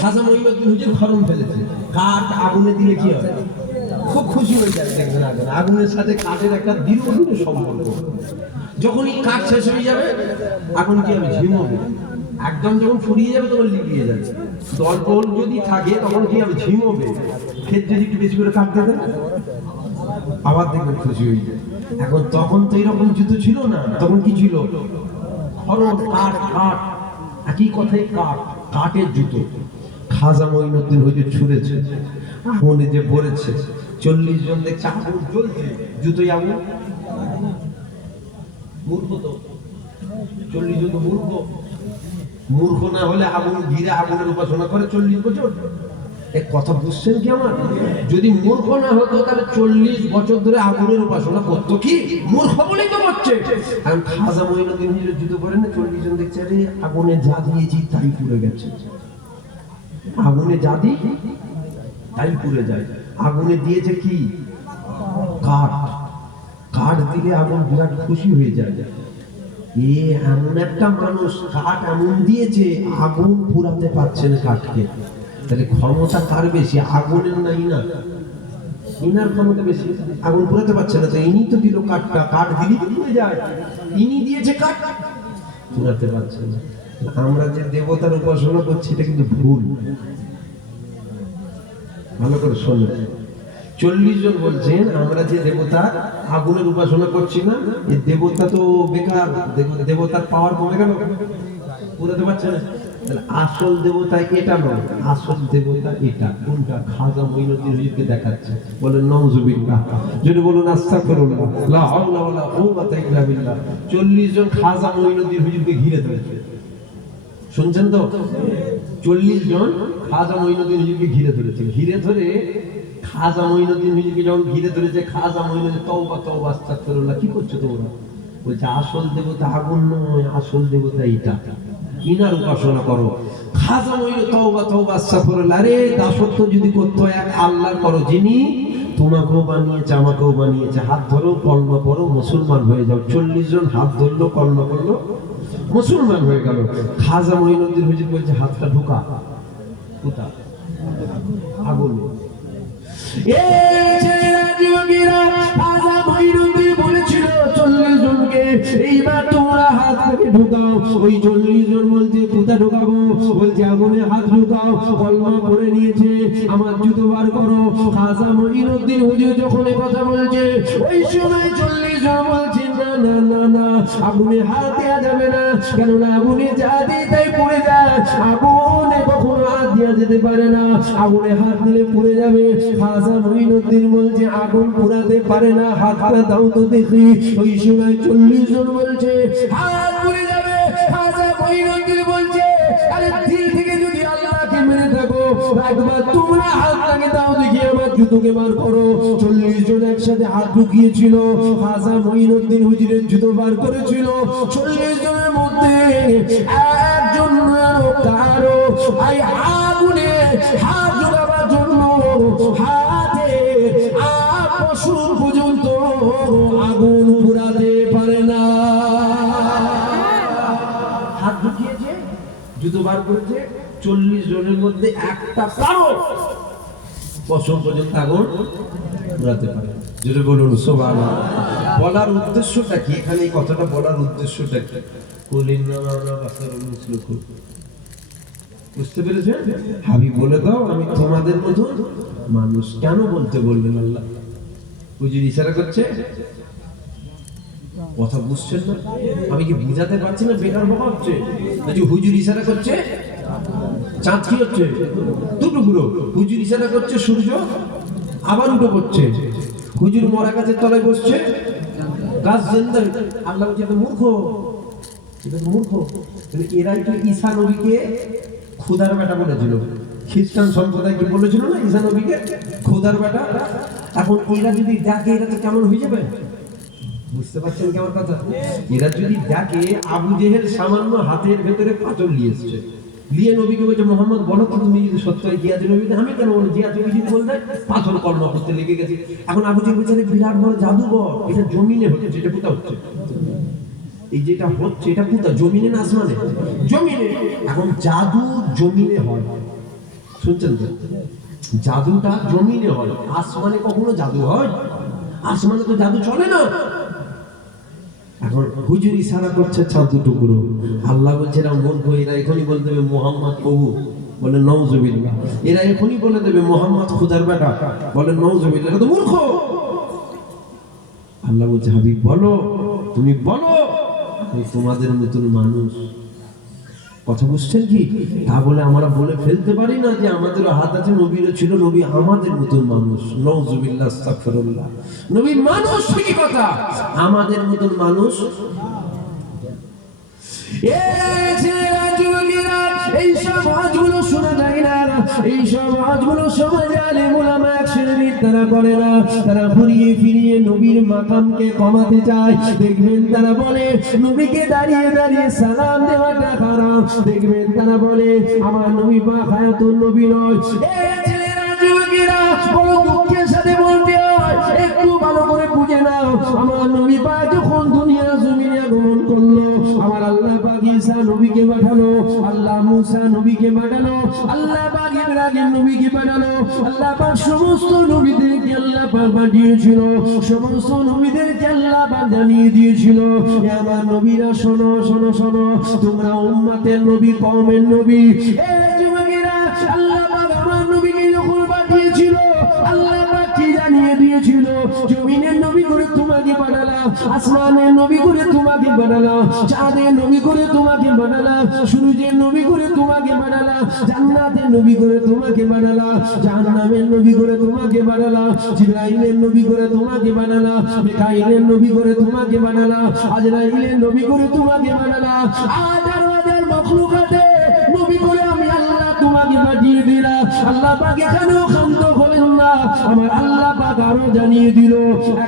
খাজা মঈনুদ্দিন হুজুর খরম ফেলেছে, কাঠ আগুনে দিলে কি হয়? খুব খুশি হয়ে যায়। দেখবেন আগুনের সাথে কাঠের একটা দীর্ঘদিন সম্পর্ক। যখনই কাঠ শেষ হয়ে যাবে আগুন কি হবে? ঝিমবে। একদম যখন ফুরিয়ে যাবে তখন লিভিয়ে যাবে। দরপল যদি থাকে তখন কি হবে? ঝিমবে। ক্ষেত যদি একটু বেশি করে কাঠ দেবে আবার দেখবেন খুশি হয়ে যায়। এখন তখন তো এরকম জুতো ছিল না, তখন কি ছিল? খরম, কাঠ, কাঠ, একই কথাই কাঠ, কাঠের জুতো। খাজা মঈনুদ্দিন হুজুর ছুঁড়েছে, আগুনে যে পড়েছে, 40 জন দেখছে আগুন জ্বলছে, জুতোই আগুন। মূর্খ তো 40 জন, মূর্খ। মূর্খ না হলে আগুন ঘিরে আগুনের উপাসনা করে 40 বছর? এক কথা বুঝছেন কি আমার? যদি মূর্খ না হতো তাহলে 40 বছর ধরে আগুনের উপাসনা করতো কি? মূর্খ বলেই তো করছে। কারণ খাজা মঈনুদ্দিন হুজুর জুতো পরে না, 40 জন দেখছে আরে আগুনে যা দিয়েছি তাই পুড়ে গেছে। আগুনে যা দিই তাই পুড়ে যায়। আগুনে দিয়েছে কি? কাঠ। কাঠ দিলে আগুন বিরাট খুশি হয়ে যায়। এমন একটা মানুষ কাঠ এমন দিয়েছে আগুন পুরাতে পারছে না কাঠকে। তাহলে ক্ষমতা কার বেশি? আগুনের না ইনার? ইনার ক্ষমতা বেশি, আগুন পুরাতে পারছে না। তো ইনি তো দিল কাঠটা, কাঠ দিলি তো পুড়ে যায়। ইনি দিয়েছে কাঠ, পুরাতে পারছে না। আমরা যে দেবতার উপাসনা করছি এটা কিন্তু ভুল। ভালো করে শোনেন, 40 জন বলছেন আমরা যে দেবতা আগুনের উপাসনা করছি না, এই দেবতা তো বেকার, দেবতার পাওয়ার কমে গেল, পুরাতে পারছে না। আসল দেবতা এটা নয়, আসল দেবতা এটা। কোনটা? খাজা মঈনুদ্দিন হুজুরকে দেখাচ্ছে। বলেন নাউজুবিল্লাহ, যদি বলুন আস্তাগফিরুল্লাহ, লা হাওলা ওয়ালা কুওয়াতা ইল্লা বিল্লাহ। 40 জন খাজা মঈনুদ্দিন হুজুরকে ঘিরে ধরেছে। শুনছেন তো? 40 জন খাজা মঈনুদ্দিন হুজুরকে ঘিরে ধরেছে। ঘিরে ধরে খাজা মঈনুদ্দিন হুজুরকে যখন ঘিরে ধরেছে, খাজা মঈনুদ্দিন তওবা তওবা আস্তাগফিরুল্লাহ, কি করছো তোমরা? বলছে আসল দেবতা আগুন নয়, আসল দেবতা এটা, ইনার উপাসনা করো। খাজা মঈনুদ্দিন তওবা তওবা আস্তাগফিরুল্লাহ, আরে দাসত্ব যদি করতে হয় এক আল্লাহর করো, যিনি তোমাকেও বানিয়েছে আমাকেও বানিয়েছে। হাত ধরো, কলমা পড়ো, মুসলমান হয়ে যাও। 40 জন হাত ধরলো, কলমা পড়লো, মুসলমান হয়ে গেল। খাজা মঈনুদ্দিন হুজুর বলছে হাতটা ঢোকা। কোথা? আগুনে। বলেছিল 40 জনকে এইবার তোমরা হাতটাকে ঢোকাও। ওই 40 জন বলছে কোথা ঢোকাবো? বলছে আগুনে হাত ঢোকাও। কলমা পড়ে নিয়েছে, আমার জুতো বার করো। খাজা মঈনুদ্দিন হুজুর যখন কথা বলছে ওই সময় 40 জন বলছে না না না না, আগুনে হাত দেওয়া যাবে না, কেননা আগুনে যা দিই তাই পুড়ে যায়। আগুনে কখনো হাত দেওয়া যেতে পারে না, আগুনে হাত দিলে পুড়ে যাবে। খাজা মঈনুদ্দিন বলছে আগুন পুড়াতে পারে না, হাতটা দাও তো দেখি। ওই সময় 40 জন বলছে হাত পুড়ে যাবে। খাজা মঈনুদ্দিন বলছে আরে দিল থেকে যদি আল্লাহকে মেনে থাকো একবার তোমরা হাতটাকে দাও দেখি, আমার জুতোকে বার করো। 40 জন একসাথে হাত ঢুকিয়েছিল, খাজা মঈনুদ্দিন হুজুরের জুতো বার করেছিল। 40 জনের মধ্যে একজন কারো আগুনে হাত ঢোকাবার জন্য হাতে পশুর পর্যন্ত আগুন পুরাতে পারে না। হাত ঢুকিয়েছে, জুতো বার করেছে, 40 জনের মধ্যে একটা কারো পশম পর্যন্ত আগুন পুরাতে পারে। যেটা বলুন সুবহানাল্লাহ। বলার উদ্দেশ্যটা কি এখানে? এই কথাটা বলার উদ্দেশ্যটা কি? বুঝতে পেরেছেন? হাবিব বলে দাও আমি তোমাদের মতো মানুষ। কেন বলতে বললেন আল্লাহ? হুজুর ইশারা করছে, কথা বুঝছেন না? আমি কি বুঝাতে পারছি না? বেকার বকা হচ্ছে। হুজুর ইশারা করছে, চাঁদ কি হচ্ছে? দুটো পুরো। হুজুর ইশারা করছে, সূর্য আবার উঠে পড়ছে। হুজুর মরা গাছের তলায় বসছে, গাছ জিন্দা। আল্লাহ বলছে এটা মূর্খ, এটা তো মূর্খ। এরাই তো ঈসা নবীকে খোদার বেটা বলেছিল। খ্রিস্টান সম্প্রদায় কি বলেছিল না ঈসা নবীকে খোদার বেটা? এখন এরা যদি দেখে এরা তো কেমন হয়ে যাবে? বুঝতে পারছেন কেমন কথা? এরা যদি দেখে আবু জেহেল সামান্য হাতের ভেতরে পাথর নিয়ে এসছে, নিয়ে নবীকে বলছে মোহাম্মদ বলো তো তুমি যদি সত্য হয় জিয়াদ নবী। আমি কেন বলো? জিয়াদ নবী যদি বলতে পাথর কলমা করতে লেগে গেছে। এখন আবু জেহেল বলছে বিরাট বড় জাদুঘর, এটা জমিনে হচ্ছে। এটা কোথা হচ্ছে? এই যেটা হচ্ছে এটা কোথা? জমিনে না আসমানে? জমিনে। এখন জাদু জমিনে হয়, শুনছেন তো? জাদুটা জমিনে হয়, আসমানে কখনো জাদু হয়? আসমানে তো জাদু চলে না। এখন হুজুর ইশারা করছে চাঁদ টুকরো, আল্লাহ বলছে এরা মূর্খ, এরা এখনই বলে দেবে মোহাম্মদ প্রভু, বলে নওজুবিল্লাহ। এরা এখনই বলে দেবে মোহাম্মদ খুদার বেটা, বলে নওজুবিল্লাহ। এটা তো মূর্খ। আল্লাহ বলছে হাবিব বলো, তুমি বলো, আমি তোমাদের মতন মানুষ। কথা বুঝছেন কি? তা বলে আমরা বলে ফেলতে পারি না যে আমাদের হাত আছে, নবীরও ছিল, নবী আমাদের মতন মানুষ। নাউযুবিল্লাহ, আস্তাগফিরুল্লাহ। নবী মানুষ ঠিকই কথা, আমাদের মতন মানুষ। এই সমাজগুলো শোনা যায় না, এই সমাজগুলো সমাজে আলেম ওলামা এক শ্রেণীর তারা করে না, তারা ঘুরিয়ে ফিরিয়ে নবীর মাকামকে কমাতে চায়। দেখবেন তারা বলে নবীকে দাঁড়িয়ে দাঁড়িয়ে সালাম দেওয়াটা হারাম। দেখবেন তারা বলে আমার নবী পাক হায়াতুন নবী নয়। এই ছেলেরা যুবকেরা বড় দুঃখের সাথে বলতে হয়, একটু ভালো করে বুঝে নাও, আমার নবী পাক যখন দুনিয়া জমিনে আগমন করলো, আমার আল্লাহ পাক ঈসা নবীকে পাঠালো, আল্লাহ মুসা নবীকে পাঠালো, আল্লাহ পাক ইব্রাহিম নবীকে পাঠালো, আল্লাহ পাক সমস্ত নবীদেরকে আল্লাহ পাক পাঠিয়েছিল, সমস্ত নবীদেরকে আল্লাহ পাক জানিয়ে দিয়েছিল, হে আমার নবীরা শোনো শোনো শোনো, তোমরা উম্মতের নবী, কওমের নবী। এই যুবকেরা, আল্লাহ পাক আমার নবীকে যখন পাঠিয়েছিল, আল্লাহ পাক কি জানিয়ে দিয়েছিল? জমিনের নবী করে তোমাকে বানালাম, আসমানের নবী করে তোমাকে বানালাম, চাঁদের নবী করে তোমাকে বানালাম, সূর্যের নবী করে তোমাকে বানালাম, জান্নাতের নবী করে তোমাকে বানালাম, জাহান্নামের নবী করে তোমাকে বানালাম, জিবরাইলের নবী করে তোমাকে বানালাম, মিকাইলের নবী করে তোমাকে বানালাম, আজরাইলের নবী করে তোমাকে বানালাম, হাজার হাজার মাখলুকাতে নবী করে আমি আল্লাহ তোমাকে পাঠিয়ে দিলাম। আল্লাহ পাক এখানেও ক্ষান্ত হলেন না, আমার আল্লাহ পাক আরো জানিয়ে দিল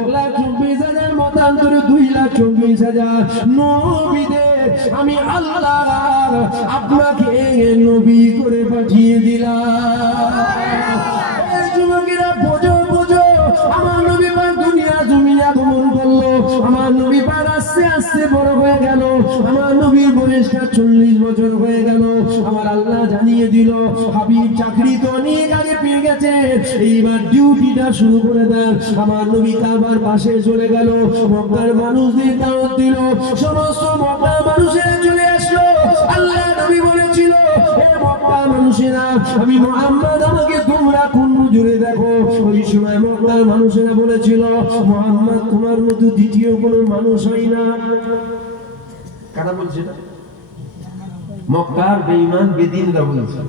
1,24,000 মতান্তরে 2,24,000 নবীদের আমি আল্লাহ আপনাকে নবী করে পাঠিয়ে দিলাম। এই যুবকেরা বোঝো বোঝো, আমার নবী পাক দুনিয়া জমিনে আগমন করলো, আমার নবী পাক আস্তে আস্তে বড় হয়ে গেল, আমার নবীর বয়সটা 40 বছর হয়ে গেল। আমার আল্লাহ জানিয়ে দিল হাবিব চাকরি তো অনেক আগে পেয়ে গেছে, এইবার ডিউটিটা শুরু করে দেন। আমার নবী কাবার পাশে চলে গেল, মক্কার মানুষদের দাওয়াত দিল, সমস্ত মক্কার মানুষেরা চলে আসলো। আল্লাহ নবী বলেছিল হে মক্কার মানুষেরা, আমি মুহাম্মদ, আমাকে তোমরা কোন নজরে দেখো। ওই সময় মক্কার মানুষেরা বলেছিল মুহাম্মদ তোমার মতো দ্বিতীয় কোনো মানুষ হয় না। কারা বলছে না? মক্কার বেঈমান বেদিনরা বলছে।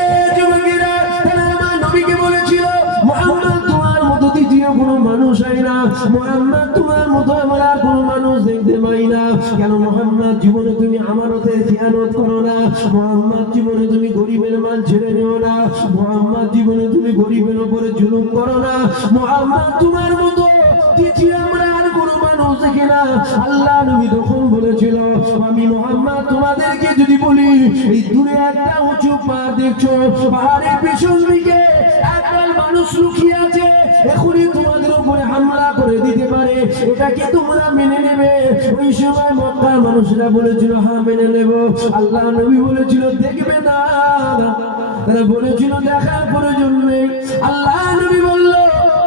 এই যুবকেরা তারা আমার নবীকে বলেছিল মুহাম্মদ তোমার মতো দ্বিতীয় কোনো মানুষ হয় না, মুহাম্মদ তোমার মতো আমরা আর কোনো মানুষ দেখতে পাই না। কেন মুহাম্মদ জীবনে তুমি আমানতের খেয়ানত করো না, মুহাম্মদ জীবনে তুমি গরিবের মাল ছেড়ে নিও না, মুহাম্মদ জীবনে তুমি গরিবের উপরে জুলুম করো না, মুহাম্মদ তোমার মতো দ্বিতীয় আমরা আর কোনো মানুষ দেখি না। আল্লাহ নবী তখন বলেছিল আমি মুহাম্মদ তোমাদেরকে যদি বলি এই দূরে একটা উঁচু পাহাড় দেখছো, পাহাড়ের পেছন দিকে একদল মানুষ লুকিয়ে আছে, এখনই তোমাদের উপরে হামলা করে দিতে পারে, এটাকে তোমরা মেনে নেবে? ওই সময় মক্কার মানুষরা বলেছিল হ্যাঁ মেনে নেব। আল্লাহ নবী বলেছিল দেখবে না, তারা বলেছিল দেখার প্রয়োজন নেই। আল্লাহ নবী বলল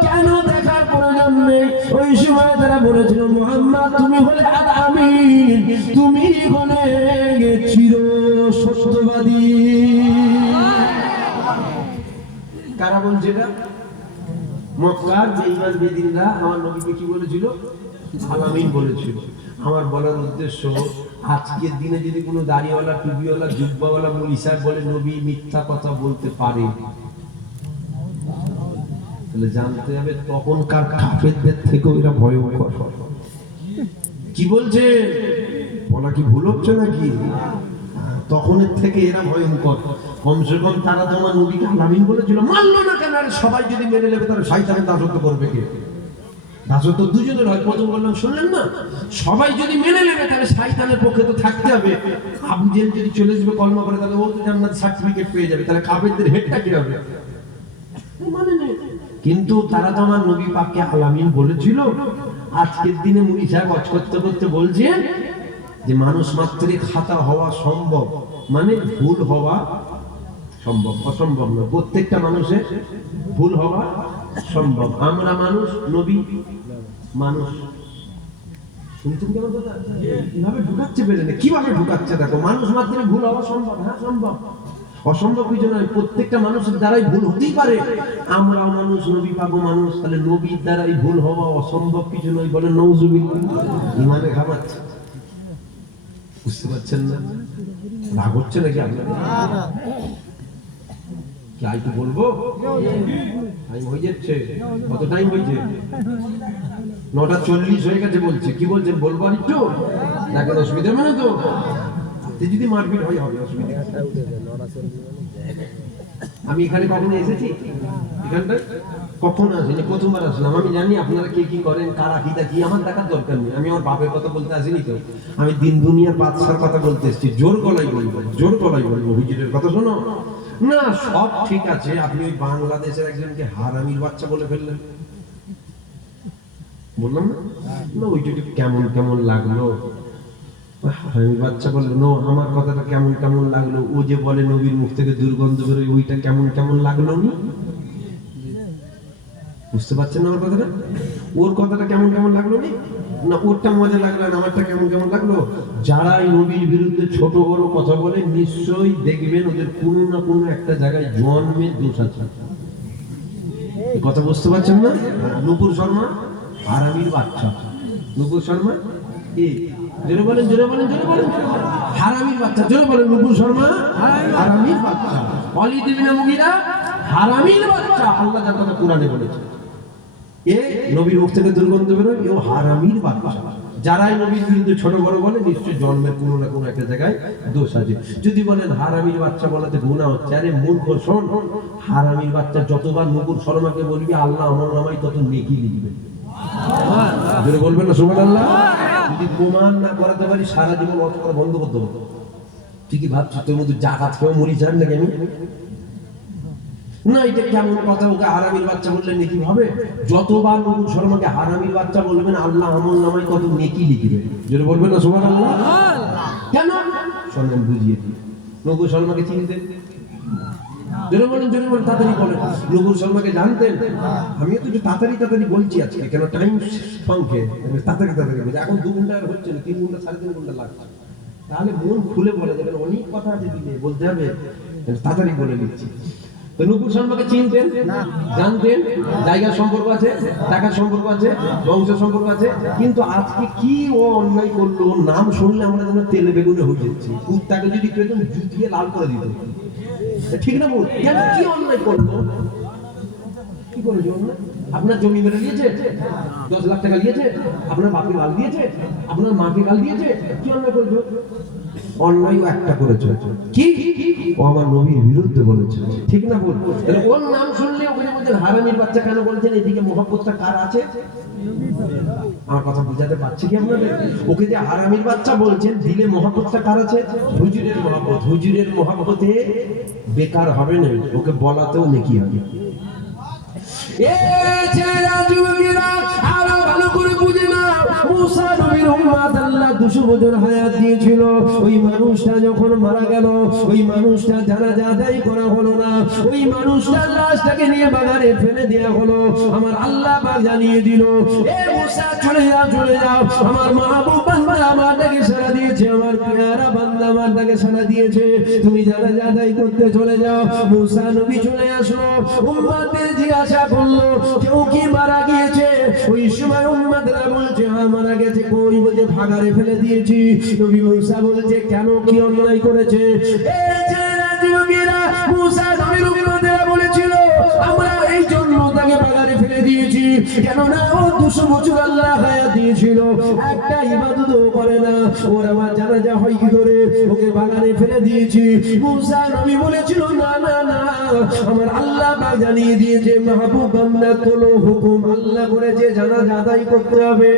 কেন দেখার প্রয়োজন নেই? ওই সময় তারা বলেছিল মুহাম্মদ তুমি হলে আমিন, তুমি হলে চির সত্যবাদী। কারা বলছে এটা? মক্কার বেঈমান বেদিনরা আমার নবীকে কি বলেছিল? আলামিন বলেছিল। আমার বলার উদ্দেশ্য আজকের দিনে যদি কোনো দাড়িওয়ালা, টুপিওয়ালা, জুব্বাওয়ালা মৌলভী সাহেব বলে নবী মিথ্যা কথা বলতে পারে, তাহলে জানতে হবে তখনকার কাফেরদের থেকেও এরা ভয়ঙ্কর। কি বলছে বলা কি ভুল হচ্ছে নাকি? তখনের থেকে এরা ভয়ঙ্কর। কমসে কম তারা তোমার নবীকে আলামিন বলেছিল, মানলো না কেন? সবাই যদি মেনে নেবে তাহলে শয়তানের দাসত্ব করবে কে? দাসত্ব দুজনের হয়, প্রথম বললাম শুনলেন না? সবাই যদি মেনে নেবে তাহলে শয়তানের পক্ষে তো থাকতে হবে। আবু জেহেল যদি চলে যাবে কলমা করে, তাহলে ও তো জান্নাত সার্টিফিকেট পেয়ে যাবে, তাহলে কাফেরদের হেডটা কি হবে? মানে নেই। কিন্তু তারা তো আমার নবী পাককে আলামিন বলেছিল। আজকের দিনে মুড়ি সাহেব অজ করতে করতে বলছেন যে মানুষ মাত্রই খাতা হওয়া সম্ভব, মানে ভুল হওয়া সম্ভব, অসম্ভব না। প্রত্যেকটা মানুষের ভুল হওয়া সম্ভব। আমরা মানুষ, নবী মানুষ। শুনছেন কি আমার কথা? কিভাবে ঢুকাচ্ছে বেরেনে, কিভাবে ঢুকাচ্ছে দেখো। মানুষ মাত্রই ভুল হওয়া সম্ভব, হ্যাঁ সম্ভব। অসম্ভব কিছু নয়, প্রত্যেকটা মানুষের দ্বারাই ভুল হতেই পারে। আমরাও মানুষ, নবী পাবো মানুষ, তাহলে নবীর দ্বারাই ভুল হওয়া অসম্ভব কিছু নয়। বলে নওজুবিল্লাহ, ইমানে ঘামাচ্ছে। বুঝতে পারছেন না? রাগ হচ্ছে নাকি আপনার? কি আইটু বলবো? টাইম হয়ে যাচ্ছে। কত টাইম হয়েছে? 9:40 হয়ে গেছে বলছে। কি বলছেন, বলবো আর একটু? দেখেন অসুবিধা হবে না তো? যদি মারপিট হয় হবে, অসুবিধা। আমি এখানে কখনো এসেছি? এখানটা কখন আসিনি, প্রথমবার আসলাম। আমি জানি আপনারা কে কি করেন, কার আকিদা কি, আমার দেখার দরকার নেই। আমি আমার বাপের কথা বলতে আসিনি তো, আমি দিন দুনিয়ার বাদশার কথা বলতে এসেছি। জোর গলায় বলবো, জোর গলায় বলবো। হুজুরের কথা শোনো না, সব ঠিক আছে। আপনি ওই বাংলাদেশের একজনকে হারামির বাচ্চা বলে ফেললেন, বললাম না? না ওইটা কেমন কেমন লাগলো। হারামির বাচ্চা বললো, নো আমার কথাটা কেমন কেমন লাগলো। ও যে বলে নবীর মুখ থেকে দুর্গন্ধ বেরোয়, ওইটা কেমন কেমন লাগলো নি? বুঝতে পারছেন না আমার কথাটা? ওর কথাটা কেমন কেমন লাগলো নি? না ওরটা মজা লাগলো না, আমারটা কেমন কেমন লাগলো? যারা এই নবীর বিরুদ্ধে ছোট বড় কথা বলে, নিশ্চয়ই দেখবেন ওদের কোনো না কোনো একটা জায়গায় জন্মের দোষ আছে। কথা বুঝতে পারছেন না? নুপুর শর্মা হারামির বাচ্চা। নুপুর শর্মা কি? জোরে বলেন, জোরে বলেন, জোরে বলেন। হারামির বাচ্চা, জোরে বলেন। নুপুর শর্মা হারামির বাচ্চা। ওয়ালিদ ইবনে মুগীরা হারামির বাচ্চা। আল্লাহ যার কথা কোরআনে বলেছে, এ নবীর মুখ থেকে দুর্গন্ধ বেরোয়, এও হারামির বাচ্চা। যারাই নবীর বিরুদ্ধে ছোট বড় বলে, নিশ্চয় জন্মের কোনো না কোনো একটা জায়গায় দোষ আছে। যদি বলেন হারামির বাচ্চা বলাতে গুনাহ হচ্ছে, আরে মূর্খ শোন, হারামির বাচ্চা যতবার নুপুর শর্মাকে বলবি, আল্লাহ আমার নামাই তত নেকি লিখবে। জোরে বলবেন না সুবহানাল্লাহ? যদি প্রমাণ না করাতে পারি, সারা জীবন অর্থ করা বন্ধ করতে হবে। তুই কি ভাবছিস তোর মধ্যে জাকাত খেয়ে মরি যান নাকি আমি? না, এটা কেমন কথা? ওকে হারামির বাচ্চা বললে নেকি হবে? যতবার নবুল শর্মাকে হারামির বাচ্চা বলবেন, আল্লাহ আমল নামায় কত নেকি লিখবে। যদি বলবেন না সুবহানাল্লাহ? কেন? শোনেন বুঝিয়ে দিই। নবুল শর্মাকে চিনতেন? জোরে বলেন, জোরে বলেন, তাড়াতাড়ি বলেন। নবুল শর্মাকে জানতেন? আমিও তো একটু তাড়াতাড়ি তাড়াতাড়ি বলছি আজকে, কেন টাইম সংখ্যে তাড়াতাড়ি তাড়াতাড়ি বলছি। এখন 2 ঘন্টা আর হচ্ছে না, 3 ঘন্টা 3.5 ঘন্টা লাগছে। তাহলে মন খুলে বলে যাবেন, অনেক কথা আছে দিলে বলতে হবে, তাড়াতাড়ি বলে দিচ্ছি। তো নুপুর শর্মাকে চিনতেন? জানতেন? জায়গার সম্পর্ক আছে, টাকার সম্পর্ক আছে, বংশের সম্পর্ক আছে। কিন্তু আজকে কি ও অন্যায় করলো, নাম শুনলে আমরা যেন তেলে বেগুনে হয়ে যাচ্ছি। কুত্তাকে যদি পেতেন জুতিয়ে লাল করে দিত। ঠিক না বল? কেন, কি অন্যায় করলো? কি করেছে অন্যায়? আপনার জমি মেরে নিয়েছে, 10 লাখ টাকা নিয়েছে, আপনার বাপকে গাল দিয়েছে, আপনার মাকে গাল দিয়েছে। কি অন্যায় করেছে? অন্যায় একটা করেছে, কি? ও আমার নবীর বিরুদ্ধে বলেছে। ঠিক না বল? তাহলে ওর নাম শুনলে ওখানে বলছেন হারামির বাচ্চা কেন বলছেন? এদিকে মহব্বতটা কার আছে? আমার কথা বুঝাতে পারছি কি আপনাদের? ওকে যে হারামির বাচ্চা বলছেন, দিলে মহব্বতটা কার আছে? হুজুরের মহব্বত। হুজুরের মহব্বতে বেকার হবে না, ওকে বলাতেও নেকি হবে। এ ছেলেরা, যুবকেরা, আরো ভালো করে বুঝে নাও, মুসা নবীর উম্মত আল্লাহ 200 বছর হায়াত দিয়েছিল। ওই মানুষটা যখন মারা গেল, ওই মানুষটা জানাজা আদায় করা হলো না। ওই মানুষটার লাশটাকে নিয়ে বাগানে ফেলে দেয়া হলো। আমার আল্লাহ পাক জানিয়ে দিল, এ মুসা চলে যাও, চলে যাও। আমার মাহবুব বান্দা আমার ডাকে সাড়া দিয়েছে, আমার প্যারা বান্দা আমার ডাকে সাড়া দিয়েছে, তুমি জানাজা আদায় করতে চলে যাও। মুসা নবী চলে আসলো, উম্মতদের জিজ্ঞাসা করলো, কেউ কি মারা গিয়েছে? ওই সময় উম্মতরা বলছে, হ্যাঁ মারা গেছে। কই? বলছে ভাগাড়ে ফেলে দিয়েছি। নবী মুসা বলছে, কেন, কি অন্যায় করেছে? এই যে যুবকেরা, মুসা নবীর উম্মতরা বলেছিল, আমরা এই জন্য তাকে ভাগাড়ে ফেলে দিয়েছি, কেননা ও 200 বছর আল্লাহ হায়াত দিয়েছিল, একটা ইবাদতও করে না। ওর আমার জানাজা হয় কি করে? ওকে ভাগাড়ে ফেলে দিয়েছি। মুসা নবী বলেছিল, না না না, আমার আল্লাহ পাক জানিয়ে দিয়েছে, মাহবুব বান্দা তোলো, হুকুম আল্লাহ করেছে, জানাজা আদায় করতে হবে।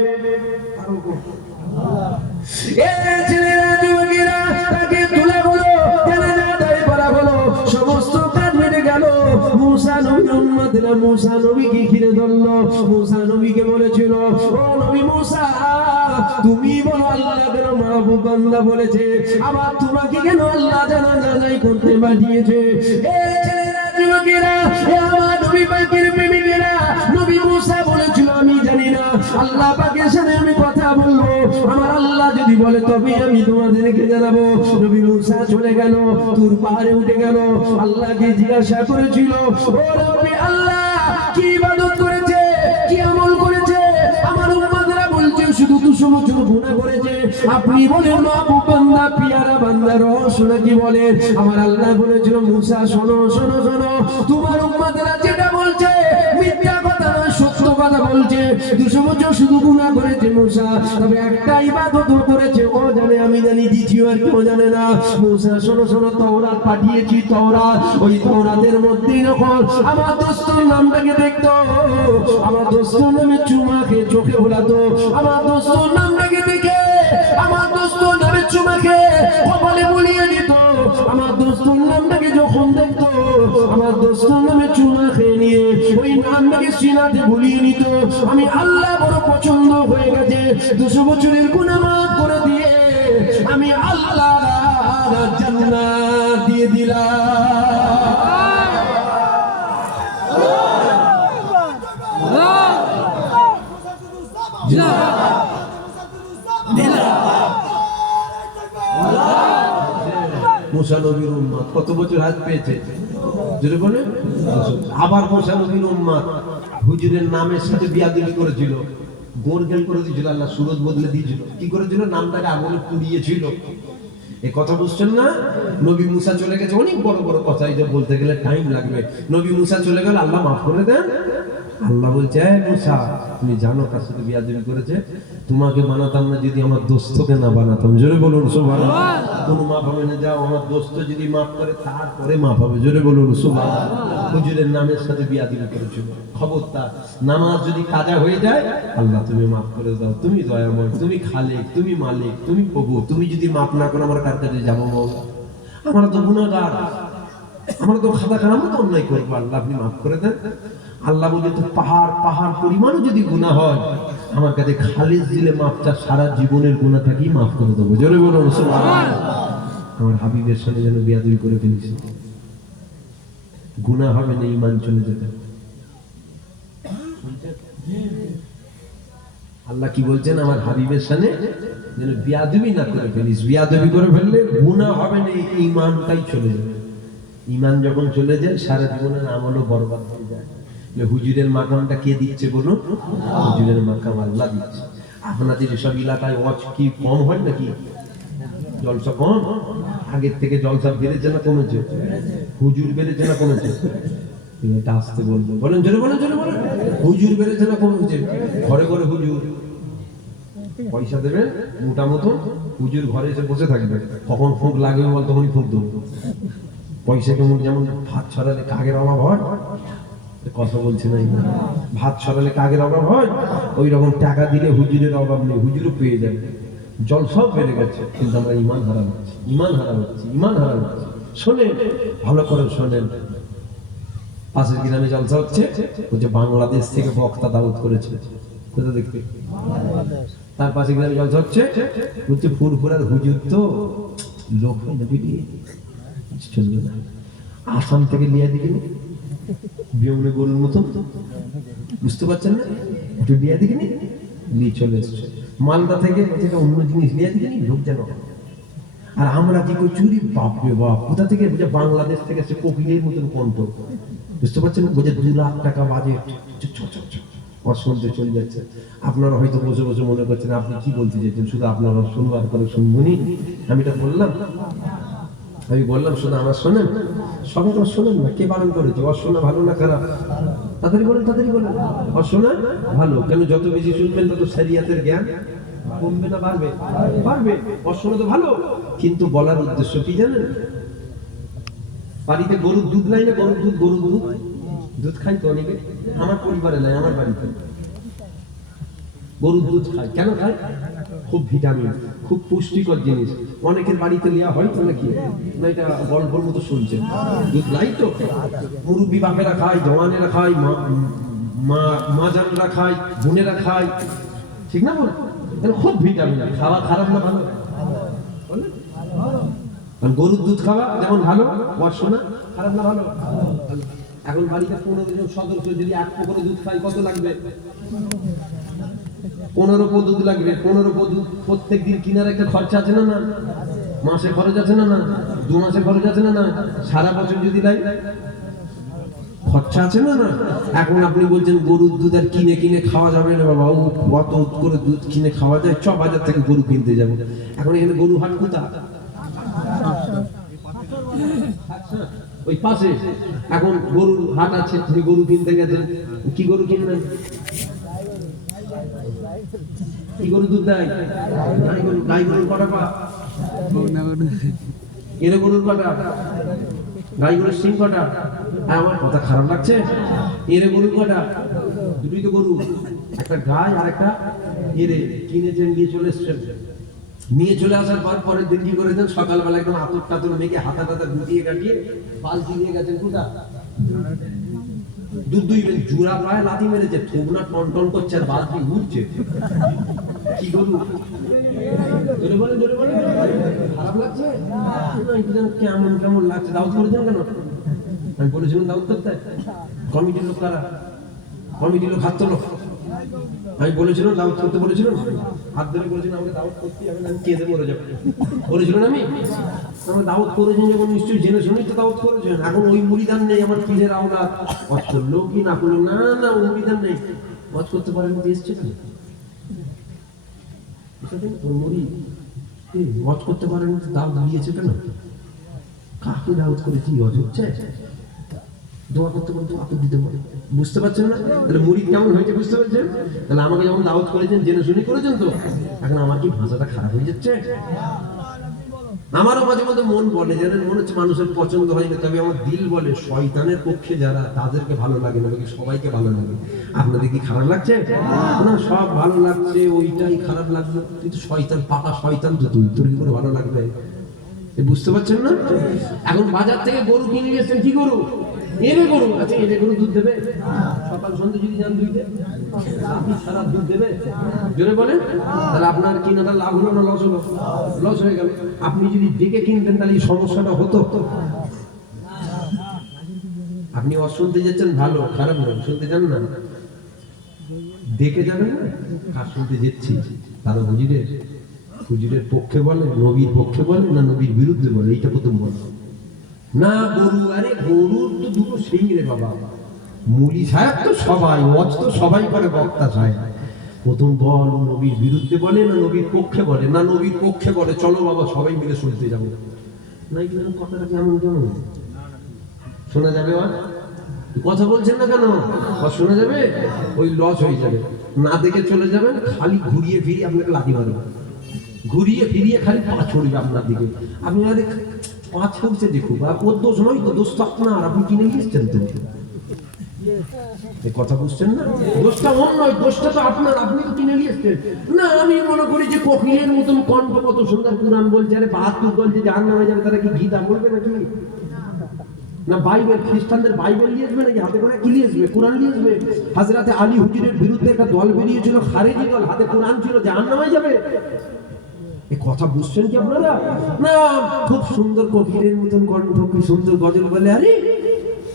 এই ছেলেরা, যুবকেরা, তাকে তোলা হলো, জানাজা আদায় করা হলো, সমস্ত কাজ মিটে গেল। মুসা নবীর উম্মতরা মুসা নবীকে ঘিরে ধরলো। মুসা নবীকে বলেছিল, ও নবী মুসা, তুমি বলো আল্লাহ কেন মাহবুব বান্দা বলেছে, আবার তোমাকে কেন আল্লাহ জানাই করতে পাঠিয়েছে? এ ছেলেরা, যুবকেরা, এ আমার নবী পাকের প্রেমিকেরা, নবী মুসা বলেছিল আমি জানি না, আল্লাহ পাকের সাথে আমি কথা বলবো, আমার আল্লাহ যদি বলে তবে আমি তোমাদেরকে জানাবো। নবী মুসা চলে গেল, তুর পাহাড়ে উঠে গেল, আল্লাহকে জিজ্ঞাসা করেছিল, ও রব্বি আল্লাহ, কি ইবাদত করেছে, কি আমল করেছে? আমার উম্মতরা বলছে শুধু 200 বছর গুনাহ করেছে। আপনি বলেন মাহবুব বান্দা, পিয়ারা বান্দা, রহস্য নাকি বলেন? আমার আল্লাহ বলেছিল মুসা শোনো শোনো শোনো, তোমার উম্মতরা যেটা বলছে মিথ্যা কথা নয়, সত্য কথা বলছে। 200 বছর শুধু গুনাহ করেছে মুসা, তবে একটা ইবাদত করেছে, ও জানে আমি জানি, দ্বিতীয় আর কেউ জানে না। মুসা শোনো শোনো, তাওরাত পাঠিয়েছি, তাওরাত, ওই তাওরাতের মধ্যে যখন আমার দোস্তর নামটাকে দেখতো, আমার দোস্তর নামে চুমা খেয়ে চোখে ভোলাতো, আমার দোস্তর নামটাকে দেখে আমার দোস্তর নামে চুমা খেয়ে কপালে বুলিয়ে দিত, আমার দোস্তর নামটাকে যখন দেখতো, আমার দোস্তর নামে চুমা খেয়ে নিয়ে ওই নামটাকে সিনাতে বুলিয়ে নিত। আমি আল্লাহ বড় পছন্দ হয়ে গেছে, 200 বছরের গুনাহ মাফ করে দিয়ে আমি আল্লাহ জান্নাত দিয়ে দিলাম। মুসা নবীর উম্মত কত বছর হাত পেয়েছে যদি বলে? আবার মুসা নবীর উম্মত হুজুরের নামের সাথে বিয়াদবি করেছিল, গোরগেল করে দিয়েছিল, আল্লাহ সুরত বদলে দিয়েছিল। কি করেছিল? নামটাকে আগুনে পুড়িয়েছিল। এই কথা বুঝছেন না? নবী মুসা চলে গেছে, অনেক বড় বড় কথা, এই যে বলতে গেলে টাইম লাগবে। নবী মুসা চলে গেল, আল্লাহ মাফ করে দেন। আল্লাহ বলছে, মুসা তুমি জানো কার সাথে বিয়াদবি করেছে? তোমাকে বানাতাম না যদি আমার দোস্তকে না বানাতাম। জোরে বলুন সুবহানাল্লাহ। কোন মাফ হবে না, যাও আমার দোস্ত যদি মাফ করে তারপরে মাফ হবে। জোরে বলুন সুবহানাল্লাহ। হুজুরের নামের সাথে বিয়াদবি করেছিল, খবরদার। নামাজ যদি কাজা হয়ে যায়, আল্লাহ তুমি মাফ করে দাও, তুমি দয়াময়, তুমি খালেক, তুমি মালিক, তুমি প্রভু, তুমি যদি মাফ না করো আমার কার কাছে যাবো? মাওলা, আমরা তো গুনাহগার, আমরা তো খাতা খারাপ তো অন্যায় করবো, আল্লাহ আপনি মাফ করে দেন। আল্লাহ বলে, তো পাহাড় পরিমাণও যদি গুনাহ হয় আমার কাছে খালিস দিলে মাফটা সারা জীবনের গুনাহটাকেই মাফ করে দেবো। জোরে বলুন সুবহানাল্লাহ। আমার হাবিবের সাথে যেন বিয়াদবি করে ফেলেছি, গুনাহ হবে না, ঈমান চলে যেতে। আল্লাহ কি বলছেন? আমার হাবিবের সাথে যেন বিয়াদবি না করে ফেলিস। বিয়াদবি করে ফেললে গুনাহ হবে না, ঈমানটাই চলে যাবে। ঈমান যখন চলে যায় সারা জীবনের আমলও বরবাদ হয়ে যায়। হুজুরের মাকামটা কে দিচ্ছে বলুন? হুজুরের মাকাম আল্লাহ দিচ্ছে। আপনাদের এসব এলাকায় ওয়াজ কি কম হয় নাকি? জলসা কম? আগের থেকে জলসা বেড়েছে না কমেছে? হুজুর বেড়েছে না কমেছে? এটা আসতে বলবো, বলেন জোরে বলেন, জোরে বলেন। হুজুর বেড়েছে না কমেছে? ঘরে ঘরে হুজুর, পয়সা দেবেন মোটা মতো, হুজুর ঘরে এসে বসে থাকবে, কখন ফুঁক লাগবে বল তখনই ফুঁক দেবো। পয়সা কেমন, যেমন ভাত ছড়ালে কাকের অভাব হয়, কথা বলছে না, ভাত ছড়ালে কাকের অভাব হয়, ওই রকম টাকা দিলে হুজুরের অভাব নেই, হুজুরও পেয়ে যায়। জল সব বেড়ে গেছে, কিন্তু আমরা ঈমান হারা হচ্ছি, ঈমান হারা হচ্ছি, ঈমান হারা হচ্ছি। শোনেন, ভালো করে শোনেন, পাশের গ্রামে জলসা হচ্ছে, বলছে বাংলাদেশ থেকে বক্তা দাওয়াত করেছে। কোথা দেখতে? তার পাশে গ্রামে জলসা হচ্ছে, বলছে ফুরফুরার হুজুর তো লোক হয় না, চলবে না, আসাম থেকে লিয়া দিকে বিয়মনে গরুর মতন, বুঝতে পারছেন না? একটু লিয়া দিকে নিয়ে চলে এসছে। মালদা থেকে অন্য জিনিস লিয়া দিকে লোক যেন। আর আমরা কি করি? চুরি, বাপরে বাপ, কোথা থেকে? বাংলাদেশ থেকে সে কোকিলের মতন কণ্ঠ, বুঝতে পারছেন? বলছে 2 লাখ টাকা বাজেট, অশুনতে চলে যাচ্ছে। আপনারা হয়তো বসে বসে মনে করছেন আপনি কি বলতে চাইছেন, শুধু আপনারা শুনবার করে শুনবনি। আমি এটা বললাম, আমি বললাম শুধু আমার শোনেন, সবাই শোনেন না। কে বারণ করেছে? অশোনা ভালো না খারাপ? তাড়াতাড়ি বলেন, তাড়াতাড়ি বলেন। অশোনা ভালো কেন? যত বেশি শুনবেন তত শরিয়াতের জ্ঞান কমবে না বাড়বে? বাড়বে। অশোনা তো ভালো, কিন্তু বলার উদ্দেশ্য কি জানেন? বাড়িতে গরুর দুধ নাই না? গরুর দুধ, গরুর দুধ, দুধ খাই তো অনেকে, আমার পরিবারে নাই, আমার বাড়িতে গরুর দুধ খায়। কেন খায়? খুব ভিটামিন, খুব পুষ্টিকর জিনিস। অনেকের বাড়িতে নেওয়া হয় তো নাকি না? এটা গল্পের মতো শুনছেন, দুধ নাই তো। মুরব্বী বাপেরা খায়, জওয়ানেরা খায়, মা জানরা খায়, বোনেরা খায়, ঠিক না বল? তাহলে খুব ভিটামিন। খাওয়া খারাপ না ভালো? গরুর দুধ খাওয়া যেমন ভালো, শোনা খারাপ না ভালো? এখন বাড়িতে 15 জন সদস্য যদি 1 পুকুরে দুধ খায় কত লাগবে? 15 পো দুধ লাগবে। 15 পো দুধ প্রত্যেক দিন কেনার একটা খরচা আছে না? না মাসে খরচ আছে না? না 2 মাসে খরচ আছে না? না সারা বছর যদি দেয় খরচা আছে না? না এখন আপনি বলছেন গরুর দুধ আর কিনে কিনে খাওয়া যাবে না বাবা, ও কত করে দুধ কিনে খাওয়া যায়, চ বাজার থেকে গরু কিনতে যাবো। এখন এখানে গরু হাট কোথায়? ওই পাশে এখন গরুর হাট আছে, তুমি গরু কিনতে গেছেন, কি গরু কিনবেন? কি গরু দুধ দেয়? গাই গরুর কটা পা? এর গরুর কটা? গাই গরুর সিং কটা? আমার কথা খারাপ লাগছে? এর গরুর কটা? দুটোই তো গরু, একটা গাই আর একটা এরে কিনেছেন, নিয়ে চলে এসছেন। নিয়ে চলে আসার পর পরের দিন কি করেছেন? সকালবেলা একদম আতর টাতর মেখে হাতা টাতা গুটিয়ে কাটিয়ে বালতি নিয়ে গেছেন কোথা? দুধ দুইবেন। জোড়া পায়ে লাথি মেরেছে, থুবনা টন টন করছে আর বালতি ঘুরছে। কি গরু? জোরে বলেন, জোরে বলেন। খারাপ লাগছে? কেমন কেমন লাগছে? দাউদ করেছেন কেন? আমি বলেছিলাম দাউদ করতে। কমিটির লোক কারা? কমিটির লোক হাত তোলো। আমি বলেছিলাম দাওয়াত করতে, বলেছিলাম হাত ধরে বলেছিলাম আমাকে দাওয়াত করতে হবে না, আমি কেঁদে মরে যাবো, বলেছিলাম আমি। আমার দাওয়াত করেছেন যখন নিশ্চয়ই জেনে শুনেই তো দাওয়াত করেছেন। এখন ওই মুড়িদান নেই আমার পীরের আওলাদ, ওয়াজ করলো কি না করলো, না না ওই মুড়িদান নেই, ওয়াজ করতে পারেন তো এসছে না মুড়ি ওয়াজ করতে পারেন, দাওয়াত দিয়েছে কেন? কাকে দাওয়াত করে কি ওয়াজ হচ্ছে? দোয়া করতে বলতে আপনি দিতে পারেন, বুঝতে পারছেন না? তাহলে মুড়ি কেমন হয়েছে বুঝতে পারছেন? তাহলে আমাকে যখন দাওয়াত করেছেন জেনে শুনে করেছেন তো, এখন আমার কি ভাষাটা খারাপ হয়ে যাচ্ছে? আমারও মাঝে মধ্যে মন বলে, জানেন, মনে হচ্ছে মানুষের পছন্দ হয় না, তবে আমার দিল বলে শয়তানের পক্ষে যারা, তাদেরকে ভালো লাগে না, বাকি সবাইকে ভালো লাগে। আপনাদের কি খারাপ লাগছে? না সব ভালো লাগছে, ওইটাই খারাপ লাগলো। কিন্তু শয়তান, পাকা শয়তান তো তুই, তোর কি করে ভালো লাগবে? বুঝতে পারছেন না? এখন বাজার থেকে গরু কিনে নিয়েছেন, কি গরু? এনে গরু। আচ্ছা এনে গরু দুধ দেবে? সকাল সন্ধ্যে যদি যান দুইতে সারা দুধ দেবে? জোরে বলেন। তাহলে আপনার কিনাটা লাভ হলো না লস হলো? লস হয়ে গেল। আপনি যদি দেখে কিনতেন তাহলে এই সমস্যাটা হতো। আপনি অশুনতে যাচ্ছেন, ভালো খারাপ না, শুনতে চান না, দেখে যাবেন না। কার শুনতে যাচ্ছি? তারা হুজুরের, হুজুরের পক্ষে বলে, নবীর পক্ষে বলে না নবীর বিরুদ্ধে বলে? এইটা প্রথম বলে না। গরু, আরে গরুর তো দুটো সিং রে বাবা। মুলি সাহেব তো সবাই, ওয়াজ তো সবাই করে, বক্তা সাহেব। প্রথম বল নবীর বিরুদ্ধে বলে না নবীর পক্ষে বলে? না নবীর পক্ষে বলে, চলো বাবা সবাই মিলে শুনতে যাবো। নাই কিন্তু কথাটা কেমন কেমন শোনা যাবে? কথা বলছেন না কেন? শোনা যাবে? ওই লস হয়ে যাবে। না দেখে চলে যাবেন, খালি ঘুরিয়ে ফিরিয়ে আপনাকে লাথি মারবে, ঘুরিয়ে ফিরিয়ে খালি পা ছড়বে আপনার দিকে। আপনি পা ছড়ছে দেখুন, আর ওর দোষ নয় তো, দোষ তো আপনার, আপনি কিনে নিয়েছেন তো। কথা বুঝছেন না? দোষটা ওর নয়, দোষটা তো আপনার, আপনি তো কিনে নিয়েছেন। না আমি মনে করি যে কোকিলের মতন কণ্ঠ, কত সুন্দর কুরআন বলছে, আরে 72 জন যে জাহান্নামে যাবে তারা কি গীতা বলবে নাকি? না বাইবেল, খ্রিস্টানদের বাইবেল নিয়ে আসবে নাকি? হাতে করে কি নিয়ে আসবে? কোরআন নিয়ে আসবে। হযরতে আলী হুজুরের বিরুদ্ধে একটা দল বেরিয়েছিল, খারেজি দল, হাতে কোরআন ছিল, জাহান্নামে যাবে। এই কথা বুঝছেন কি আপনারা? না খুব সুন্দর কোকিলের মতন কণ্ঠ, কি সুন্দর গজল বলে। আরে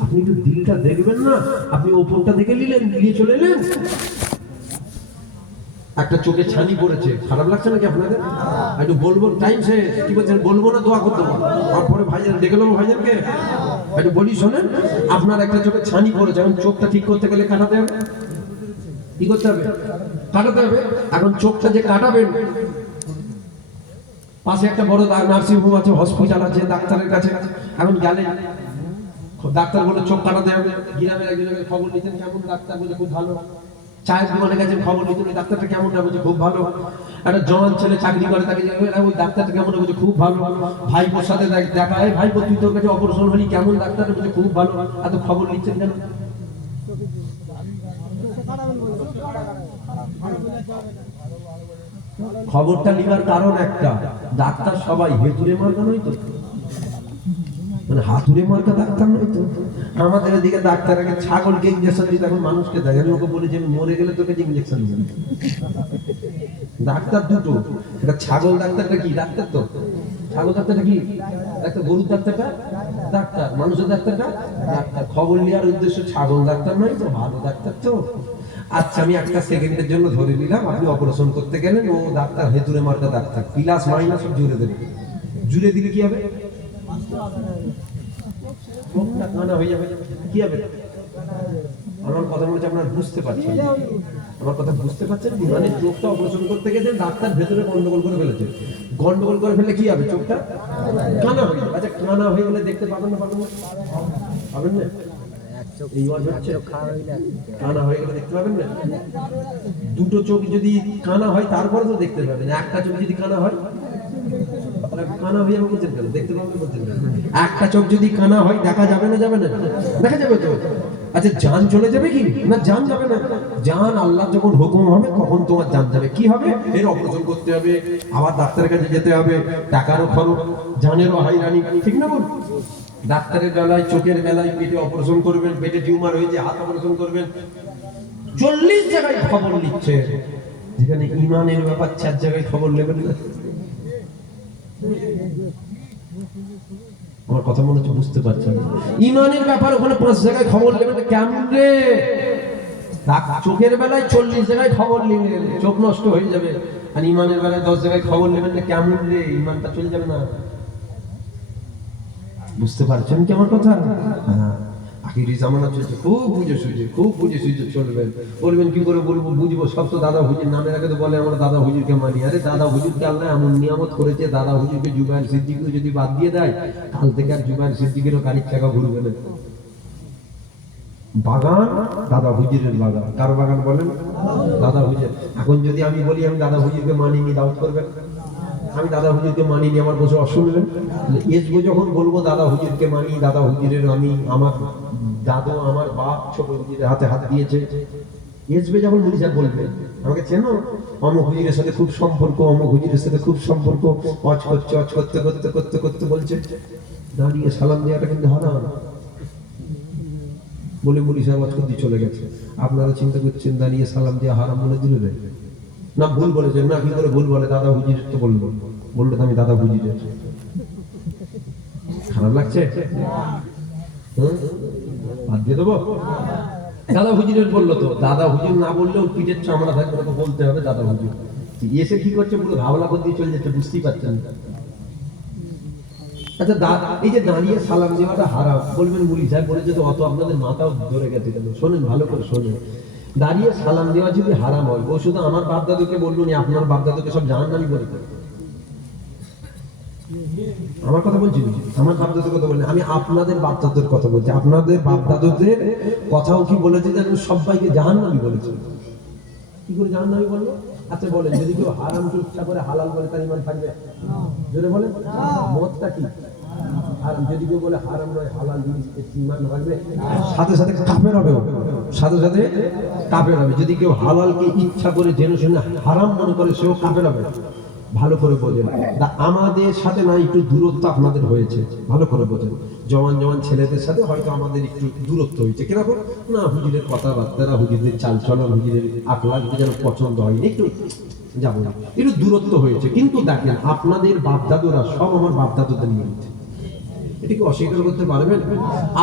আপনি একটু দিলটা দেখবেন না? আপনি ওপরটা দেখে নিলেন, নিয়ে চলে এলেন, একটা চোখে ছানি পড়েছে, খারাপ লাগছে নাকি আপনাদের? একটু বলবো, টাইম শেষ, কি বলছেন? বলবো না, দোয়া করতে হবে। তারপরে ভাইজান দেখলাম, ভাইজানকে একটু বলি শোনেন। আপনার একটা চোখে ছানি পড়েছে, এখন চোখটা ঠিক করতে গেলে কাটাতে হবে। কি করতে হবে? কাটাতে হবে। এখন চোখটা যে কাটাবেন, পাশে একটা বড় নার্সিংহোম আছে, হসপিটাল আছে, ডাক্তারের কাছে এখন গেলে ডাক্তার বলে চোখ কাটাতে হবে। গ্রামের একজনের খবর নিতেন, কেমন ডাক্তার? বলে খুব ভালো। চায়ের দোকানে গেছেন, খবর নিতেন, ওই ডাক্তারটা কেমন? বলছে খুব ভালো। একটা জওয়ান ছেলে চাকরি করে, তাকে ওই ডাক্তারটা কেমন? বলছে খুব ভালো। ভাইপোর সাথে দেখা, হয় ভাইপো তুই তোর কাছে অপারেশন হলি, কেমন ডাক্তার? বলছে খুব ভালো। এত খবর নিচ্ছেন কেন? খবরটা নিবার কারণ একটা, ডাক্তার সবাই হেতুরে মার্কা নয় তো, মানে হাতুড়ে মার্কা ডাক্তার নয় তো। আমাদের এদিকে ডাক্তার আগে ছাগলকে ইঞ্জেকশন দিতে, এখন মানুষকে দেয়। আমি ওকে বলি যে মরে গেলে তোকে ইঞ্জেকশন দিবে। ডাক্তার দুটো, এটা ছাগল ডাক্তারটা কি ডাক্তার? তো ছাগল ডাক্তারটা কি ডাক্তার, গরুর ডাক্তারটা ডাক্তার, মানুষের ডাক্তারটা ডাক্তার। খবর নেওয়ার উদ্দেশ্য ছাগল ডাক্তার নয় তো, ভালো ডাক্তার তো। আচ্ছা আমি একটা সেকেন্ডের জন্য ধরে নিলাম আপনি অপারেশন করতে গেলেন, ও ডাক্তার হেতুরে মার্কা ডাক্তার, প্লাস মাইনাস সব জুড়ে দেবে। জুড়ে দিলে কি হবে? চোখটা কানা হয়ে যাবে। কি হবে? আমার কথা মনে হচ্ছে আপনারা বুঝতে পারছেন, আমার কথা বুঝতে পারছেন? মানে চোখটা অপারেশন করতে গেছেন, ডাক্তার ভেতরে গন্ডগোল করে ফেলেছে। গন্ডগোল করে ফেললে কি হবে? চোখটা কানা হয়ে যাবে। আচ্ছা কানা হয়ে গেলে দেখতে পাবেন না? পাবেন না? পাবেন না? এই ওয়াজ হচ্ছে কানা হয়ে গেলে দেখতে পাবেন না। দুটো চোখ যদি কানা হয় তারপরে তো দেখতে পাবেন, একটা চোখ যদি কানা হয় কানা হয়ে যাবে বলছেন কেন? দেখতে পাবেন বলছেন কেন? একটা চোখ যদি কানা হয় দেখা যাবে না? যাবে না? দেখা যাবে তো। আচ্ছা জান চলে যাবে কি না? জান যাবে না। জান আল্লাহ যখন হুকুম হবে তখন তোমার জান যাবে। কি হবে? এর অপারেশন করতে হবে, আবার ডাক্তারের কাছে যেতে হবে, টাকারও খরচ, জানেরও হাইরানি, ঠিক না বল? ডাক্তারের বেলায়, চোখের বেলায় পেটে অপারেশন করবেন, পেটে টিউমার হয়েছে হাত অপারেশন করবেন, 40 জায়গায় খবর নিচ্ছে, যেখানে ইমানের ব্যাপার 4 জায়গায় খবর নেবেন না। আমার কথা মনে হচ্ছে বুঝতে পারছেন? ইমানের ব্যাপার ওখানে 5 জায়গায় খবর নেবেন না। কেমন রে? চোখের বেলায় 40 জায়গায় খবর নিলেন, চোখ নষ্ট হয়ে যাবে, আর ইমানের বেলায় 10 জায়গায় খবর নেবেন না। কেমন রে? ইমানটা চলে যাবে না। বুঝতে পারছেন কি আমার কথা? হ্যাঁ, আখিরি জামানা চলছে, খুব বুঝে সুঝে, খুব বুঝে সুঝে চলবেন। বলবেন কি করে বলবো, বুঝবো সব তো দাদা হুজুর নামের আগে তো বলে আমরা দাদা হুজুরকে মানি। আরে দাদা হুজুরকে আল্লাহ এমন নিয়ামত করেছে, দাদা হুজুরকে জুবায়ের সিদ্দিকীকে যদি বাদ দিয়ে দেয়, কাল থেকে আর জুবায়ের সিদ্দিকেরও গাড়ির চাকা ঘুরবে না। বাগান দাদা হুজুরের বাগান। কার বাগান বলেন? দাদা হুজুর। এখন যদি আমি বলি আমি দাদা হুজুরকে মানিনি, দাওয়াত করবেন? আমি দাদা হুজুরকে মানিনি, আমার বসে অশুনলেন? এসবো যখন বলবো দাদা হুজুরকে মানি, দাদা হুজুরের আমি, আমার দাদু, আমার বাপ ছোট হুজুরের হাতে হাত দিয়েছে, এসবে যখন মুনি সাহেব বলবে আমাকে চেনো, অমুক হুজুরের সাথে খুব সম্পর্ক, অমুক হুজুরের সাথে খুব সম্পর্ক, অচ করছে, অচ করতে করতে করতে করতে বলছে দাঁড়িয়ে সালাম দেওয়াটা কিন্তু হারাম বলে মুনি সাহেব অচ করতে চলে গেছে। আপনারা চিন্তা করছেন দাঁড়িয়ে সালাম দেওয়া হারাম বলে দিলেন না? ভুল বলেছেন না? কি করে ভুল বলে? দাদা হুজুরের তো বললো, বললো তো আমি দাদা হুজুরের। খারাপ লাগছে? বাদ দিয়ে দেবো? দাদা হুজুরের বললো তো, দাদা হুজুর না বললেও পিঠের চামড়া থাকবে তো বলতে হবে দাদা হুজুর। এসে কি করছে? পুরো ঘাবলা করে দিয়ে চলে যাচ্ছে, বুঝতেই পারছেন? আচ্ছা এই যে দাঁড়িয়ে সালাম দেওয়াটা হারাম বলবেন, মুড়ি সাহেব বলেছে তো, অত আপনাদের মাথাও ধরে গেছে কেন? শোনেন, ভালো করে শোনেন। দাঁড়িয়ে সালাম দেওয়া যদি হারাম হয়, ও শুধু আমার বাপ দাদুকে বললো না, আপনার বাপ দাদুকে সব জাহান্নামী বলে দেবে। আমার কথা বলছি, আমার বাপ দাদুর কথা বলি, আমি আপনাদের বাপ দাদুর কথা বলছি। আপনাদের বাপ দাদুদের কথাও কি বলেছে জানেন? সবাইকে জাহান্নামী বলেছে। কি করে জাহান্নামী বললো? আচ্ছা বলেন, যদি কেউ হারামকে ইচ্ছা করে হালাল বলে তার ঈমান থাকবে? জোরে বলেন। মদটা কি হারাম? যদি কেউ বলে হারাম নয় হালাল জিনিস, ঈমান থাকবে? সাথে সাথে কাফের হবে, সাথে সাথে কাফের হবে। যদি কেউ হালালকে ইচ্ছা করে জেনে শুনে হারাম মনে করে, সেও কাফের হবে। ভালো করে বোঝেন, আমাদের সাথে না একটু দূরত্ব আপনাদের হয়েছে, ভালো করে বোঝেন। জওয়ান জওয়ান ছেলেদের সাথে হয়তো আমাদের একটু দূরত্ব হয়েছে। কিরকম না? হুজুরের কথাবার্তা, হুজুরের চালচলন, হুজুরের আকলাক যেন পছন্দ হয়নি, একটু যাবো না, একটু দূরত্ব হয়েছে। কিন্তু দেখেন আপনাদের বাপদাদুরা সব আমার বাপদাদুদের নিয়ে নিচ্ছে, এটা কি অস্বীকার করতে পারবেন?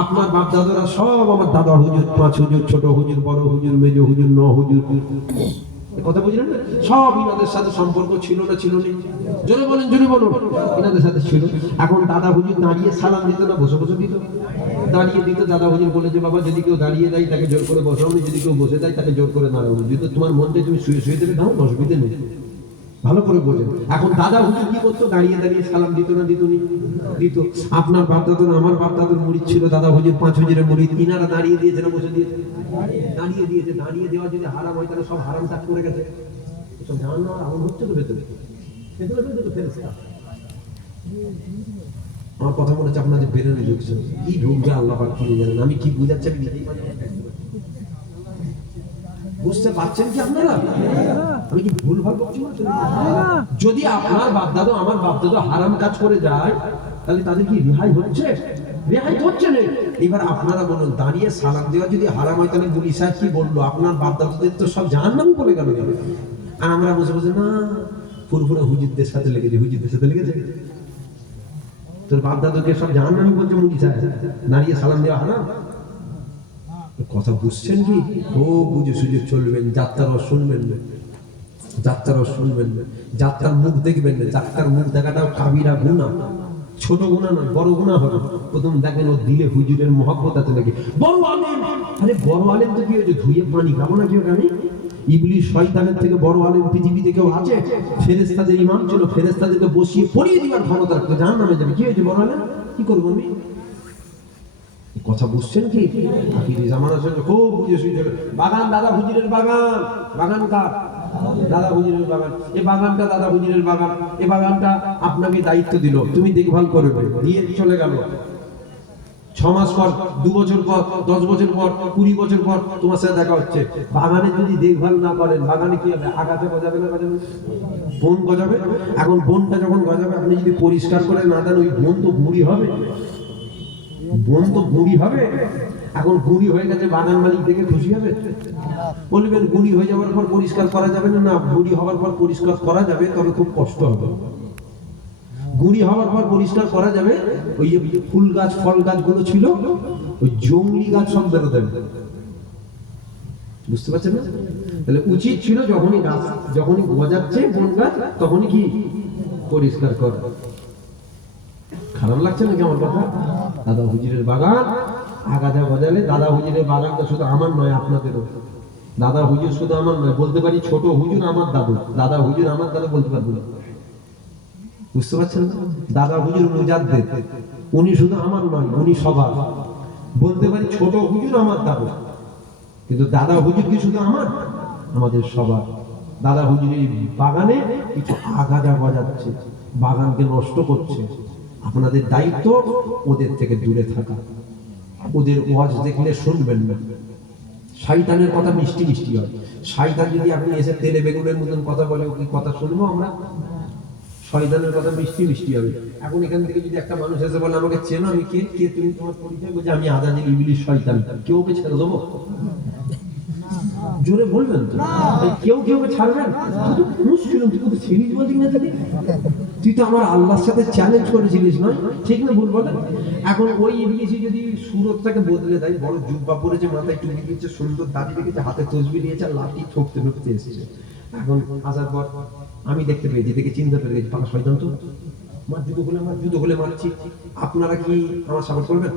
আপনার বাপ দাদারা সব আমার দাদা হুজুর, 5 হুজুর, ছোট হুজুর, বড় হুজুর, মেজ হুজুর, 9 হুজুর, কথা বুঝলেন না? সব ইনাদের সাথে সম্পর্ক ছিল না? ছিল না? জোরে বলেন, জোরে বলুন। ইনাদের সাথে ছিল। এখন দাদা হুজুর দাঁড়িয়ে সালাম দিত না, বসে বসে দিত? দাঁড়িয়ে দিত। দাদা হুজুর বলেছে বাবা যদি কেউ দাঁড়িয়ে দেয় তাকে জোর করে বসাওনি, যদি কেউ বসে দেয় তাকে জোর করে দাঁড়াবো। যদি তোমার মধ্যে তুমি শুয়ে শুয়ে দেবে দাও, অসুবিধা নেই। ভালো করে বোঝেন। এখন দাদা হুজুর কি করতো? দাঁড়িয়ে দাঁড়িয়ে সালাম দিত না? দিত নি? দিত। আপনার বাপ দাদু, আমার বাপ দাদুর মুরিদ ছিল দাদা হুজুর, 5 হুজুরের মুরিদ, ইনারা দাঁড়িয়ে দিয়েছে না বসে দিয়েছে? দাঁড়িয়ে দিয়েছে। দাঁড়িয়ে দেওয়া যদি হারাম হয় তাহলে সব হারাম কাজ করে গেছে। এসব জাহান্নামের আগুন হচ্ছে তো ভেতরে, ভেতরে তো ফেরেশতা। আমার কথা মনে হচ্ছে আপনাদের বেরোনে ঢুকছে, কি ঢুকবে আল্লাহ পাক কি জানেন। আমি কি বুঝাচ্ছি আমি নিজেই পারি না। বুঝতে পারছেন কি আপনারা? আমি কি ভুল ভাল বলছি? যদি আপনার বাপ দাদু, আমার বাপ দাদু হারাম কাজ করে যায়, তাহলে তাদের কি রেহাই হচ্ছে? রেহাই হচ্ছে না। এবার আপনারা বলুন, দাঁড়িয়ে সালাম দেওয়া যদি হারাম হয়, তাহলে মুনি সাহেব কি বললো? আপনার বাপ দাদুদের তো সব জাহান্নামী বলে গেল। আর আমরা বসে বসে না ফুরফুরা হুজুরদের সাথে লেগেছে, হুজুরদের সাথে লেগেছে। তোর বাপ দাদুকে সব জাহান্নামী বলছে, মুড়ি চায় দাঁড়িয়ে সালাম দেওয়া হারাম। কথা বুঝছেন কি? ও বুঝে সুঝে চলবেন, যাত্রার রস শুনবেন না, যাত্রার রস শুনবেন না, যাত্রার মুখ দেখবেন না। যাত্রার মুখ দেখাটাও কাবিরা গুনাহ, ছোট গুনাহ নয়, বড় গুনাহ হবে। প্রথম দেখেন ও দিলে হুজুরের মহব্বত আছে নাকি, বড় আলেম। আরে বড় আলেম তো কি হয়েছে, ধুয়ে পানি খাবো না কি আমি? ইবলিস শয়তানের থেকে বড় আলেম পৃথিবীতে কেউ আছে? ফেরেশতাদের ইমাম ছিল, ফেরেশতাদেরকে বসিয়ে পড়িয়ে দিবার ক্ষমতা রাখতো, জাহান্নামে যাবে। কি হয়েছে বড় আলেম? কি করবো আমি? কথা বুঝছেন কি? আখিরি জামানার সঙ্গে খুব বুঝে সুঝে। বাগান দাদা হুজুরের বাগান, বাগান কার? দাদা হুজুরের বাগান। এই বাগানটা দাদা হুজুরের বাগান। এই বাগানটা আপনাকে দায়িত্ব দিল, তুমি দেখভাল করবে, দিয়ে চলে গেল। 6 মাস পর, 2 বছর পর, 10 বছর পর, 20 বছর পর তোমার সাথে দেখা হচ্ছে। বাগানে যদি দেখভাল না করেন, বাগানে কি হবে? আগাছা গজাবে না গজাবে? বন গজাবে। এখন বনটা যখন গজাবে, আপনি যদি পরিষ্কার করে না দেন, ওই বন তো গুঁড়ি হবে, বন তো গুঁড়ি হবে। এখন গুঁড়ি হয়ে গেছে, বাগান মালিক দেখে খুশি হবে? বলবেন গুঁড়ি হয়ে যাওয়ার পর পরিষ্কার করা যাবে না? না, গুঁড়ি হওয়ার পর পরিষ্কার করা যাবে, তবে খুব কষ্ট হবে। গুঁড়ি হওয়ার পর পরিষ্কার করা যাবে। ওই যে ফুল গাছ ফল গাছগুলো ছিল, ওই জংলি গাছ সব বেরোতে হবে। বুঝতে পারছেন না? তাহলে উচিত ছিল যখনই গাছ, যখনই গজাচ্ছে বন গাছ, তখনই কি পরিষ্কার করা। খারাপ লাগছে নাকি আমার কথা? দাদা হুজুরের বাগান আগাছা গজালে, দাদা হুজুরের বাগানটা শুধু আমার নয়, আপনাদেরও। দাদা হুজুর শুধু আমার নয়, বলতে পারি ছোট হুজুর আমার দাদু, দাদা হুজুর আমার দাদা বলতে পারবো না। বুঝতে পারছেন না? দাদা হুজুর মুজাদ্দেদ, উনি শুধু আমার নয়, উনি সবার। বলতে পারি ছোট হুজুর আমার দাদু, কিন্তু দাদা হুজুর কি শুধু আমার? আমাদের সবার। দাদা হুজুরের বাগানে কিছু আগাছা গজাচ্ছে, বাগানকে নষ্ট করছে। আপনাদের দায়িত্ব ওদের থেকে দূরে থাকা। ওদের ওয়াজ দেখলে শুনবেন না। শয়তানের কথা মিষ্টি মিষ্টি হয়। শয়তান যদি আপনি এসে তেলে বেগুনের মতন কথা বলে, ওই কথা শুনবো আমরা? শয়তানের কথা মিষ্টি মিষ্টি হবে। এখন এখান থেকে যদি একটা মানুষ এসে বলে আমাকে চেনো, আমি কে? কে তুমি? তোমার পরিচয়? বলছে আমি আজাজিল ইবলিস শয়তান। কেউ ওকে ছেড়ে দেবো? জোরে বলবেন তো। কেউ কেউ ছাড়বেন? তুই তো খুশ ছিলাম, তুই তো ছিলিস বলছি না? তুই তো আমার আল্লাহর সাথে চ্যালেঞ্জ করেছিলিস, নয়? ঠিক না ভুল বলেন? এখন ওই ইবলিসই যদি সুরতটাকে বদলে দেয়, বড় জুব্বা পরেছে, মাথায় টুপি দিয়েছে, সুন্দর দাড়ি রেখেছে, হাতে তসবিহ নিয়েছে, আর লাঠি ঠকতে ঠকতে এসেছে। এখন আসার পর আমি দেখতে পেয়েছি, দেখে চিন্তা করে গেছি, পাকা শয়তান তো, আমার জুতো খুলে মারছি। আপনারা কি আমার সাপোর্ট করবেন?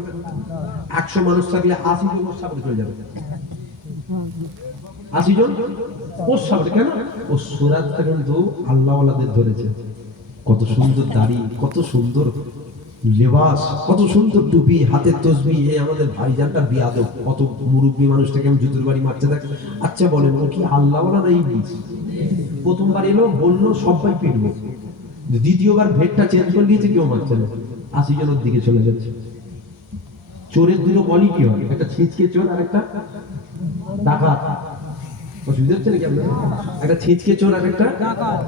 100 মানুষ থাকলে 80 জন ওর সাপোর্ট চলে যাবে। 80 জন ওর সাপোর্ট। কেন? ও সুরাতটা কিন্তু আল্লাহওয়ালাদের ধরেছে। কত সুন্দর দাড়ি, কত সুন্দর লেবাস, কত সুন্দর টুপি, হাতের তসবিহ। এই আমাদের ভাইজানটা বিয়াদব, কত মুরব্বী মানুষটাকে আমি জুতোর বাড়ি মারতে থাকি। আচ্ছা বলেন, ও কি আল্লাহওয়ালা না ইবলিস? প্রথমবার এলো, বললো সবাই পিটবো, দ্বিতীয়বার ভেটটা চেঞ্জ করে দিয়েছে, কেউ মারছে না। 80 জনের দিকে চলে যাচ্ছে। চোরের দুটো বলি কি হয়? একটা ছিঁচকে চোর আর একটা ডাকাত। অসুবিধা হচ্ছে নাকি আপনার? একটা ছিঁচকে চোর আর একটা ডাকাত।